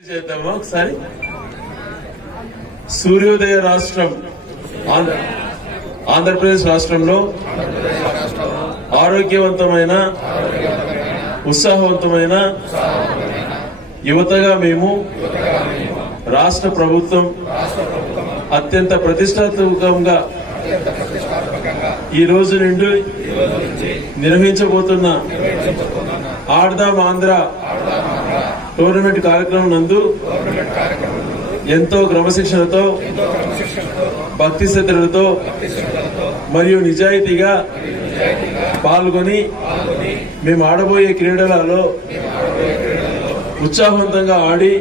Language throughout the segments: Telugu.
చేద్దామా ఒకసారి? సూర్యోదయ రాష్ట్రం ఆంధ్ర ఆంధ్రప్రదేశ్ రాష్ట్రంలో ఆరోగ్యవంతమైన ఉత్సాహవంతమైన యువతగా మేము రాష్ట్ర ప్రభుత్వం అత్యంత ప్రతిష్టాత్మకంగా ఈ రోజు నుండి నిర్వహించబోతున్న ఆడదాం ఆంధ్ర టోర్నమెంట్ కార్యక్రమం నందు ఎంతో క్రమశిక్షణతో భక్తి శ్రద్ధలతో మరియు నిజాయితీగా పాల్గొని మేము ఆడబోయే క్రీడలలో ఉత్సాహవంతంగా ఆడి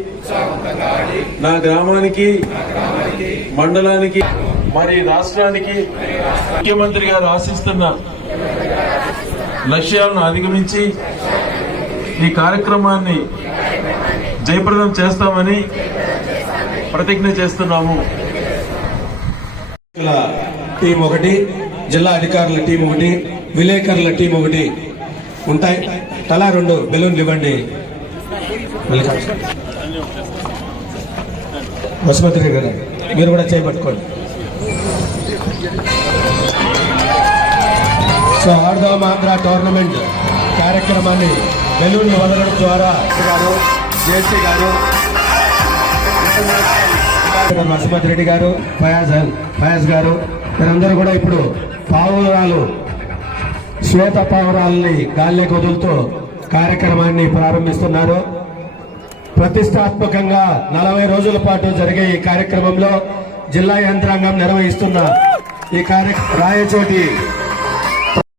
నా గ్రామానికి మండలానికి మరి రాష్ట్రానికి ముఖ్యమంత్రి గారు ఆశిస్తున్న లక్ష్యాలను అధిగమించి ఈ కార్యక్రమాన్ని జయప్రదం చేస్తామని ప్రతిజ్ఞ చేస్తున్నాము. టీం ఒకటి జిల్లా అధికారుల టీం ఒకటి విలేకరుల టీం ఒకటి ఉంటాయి. తలా రెండు బెలూన్లు ఇవ్వండి. వసుమతి గారు మీరు కూడా చేపట్టుకోండి. సో ఆడదాం ఆంధ్ర టోర్నమెంట్ కార్యక్రమాన్ని బెలూన్లు వదలడం ద్వారా జేసీ గారు. నరసింహత్ రెడ్డి గారు ఫయాజ్ ఫయాజ్ గారు వీరందరూ కూడా ఇప్పుడు పావురాలు శ్వేత పావురాలని గాల్లోకి వదులుతూ కార్యక్రమాన్ని ప్రారంభిస్తున్నారు. ప్రతిష్టాత్మకంగా నలభై రోజుల పాటు జరిగే ఈ కార్యక్రమంలో జిల్లా యంత్రాంగం నిర్వహిస్తున్న ఈ కార్య రాయచోటి